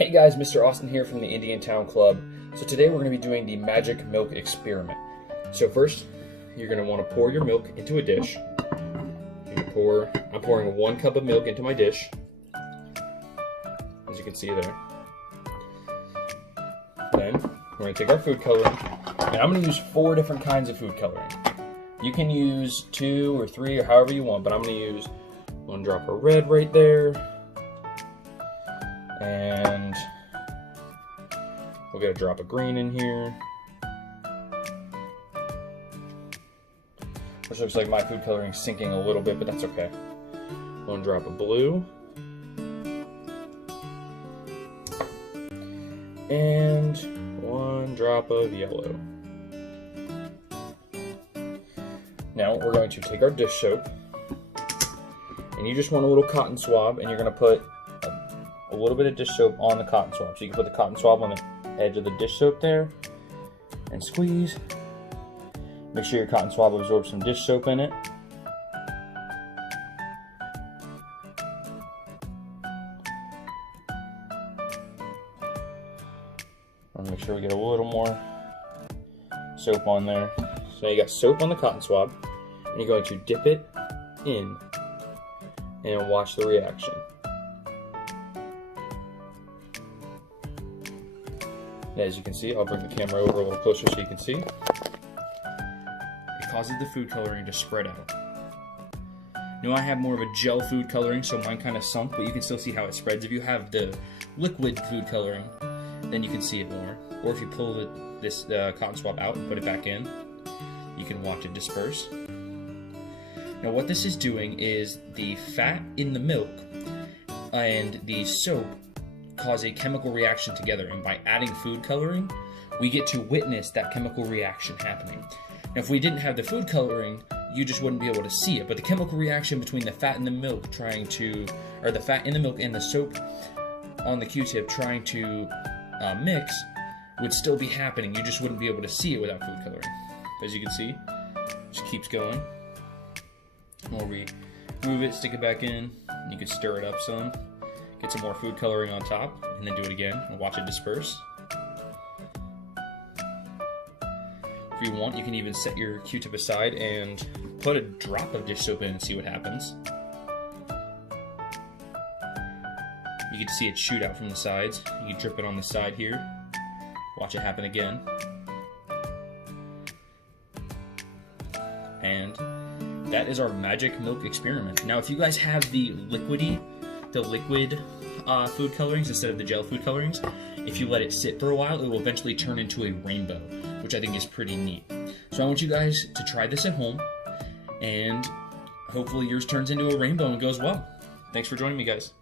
Hey guys, Mr. Austin here from the Indian Town Club. So today we're going to be doing the magic milk experiment. So first, you're going to want to pour your milk into a dish. I'm pouring 1 cup of milk into my dish, as you can see there. Then we're going to take our food coloring, and I'm going to use 4 different kinds of food coloring. You can use 2 or 3 or however you want, but I'm going to use 1 drop of red right there. And we'll get a drop of green in here. Which looks like my food coloring is sinking a little bit, but that's okay. 1 drop of blue. And 1 drop of yellow. Now we're going to take our dish soap. And you just want a little cotton swab, and you're going to put a little bit of dish soap on the cotton swab. So you can put the cotton swab on the edge of the dish soap there and squeeze. Make sure your cotton swab absorbs some dish soap in it. Make sure we get a little more soap on there. So you got soap on the cotton swab, and you're going to dip it in and watch the reaction. As you can see, I'll bring the camera over a little closer so you can see. It causes the food coloring to spread out. Now I have more of a gel food coloring, so mine kind of sunk, but you can still see how it spreads. If you have the liquid food coloring, then you can see it more. Or if you pull this cotton swab out and put it back in, you can watch it disperse. Now what this is doing is the fat in the milk and the soap cause a chemical reaction together, and by adding food coloring, we get to witness that chemical reaction happening. Now if we didn't have the food coloring, you just wouldn't be able to see it, but the chemical reaction between the fat in the milk the fat in the milk and the soap on the Q-tip trying to mix would still be happening. You just wouldn't be able to see it without food coloring. As you can see, it just keeps going. We'll remove it, stick it back in, and you can stir it up some. Get some more food coloring on top, and then do it again, and watch it disperse. If you want, you can even set your Q-tip aside and put a drop of dish soap in and see what happens. You can see it shoot out from the sides. You can drip it on the side here. Watch it happen again. And that is our magic milk experiment. Now, if you guys have the liquid food colorings instead of the gel food colorings, if you let it sit for a while, it will eventually turn into a rainbow, which I think is pretty neat. So I want you guys to try this at home, and hopefully yours turns into a rainbow and goes well. Thanks for joining me, guys.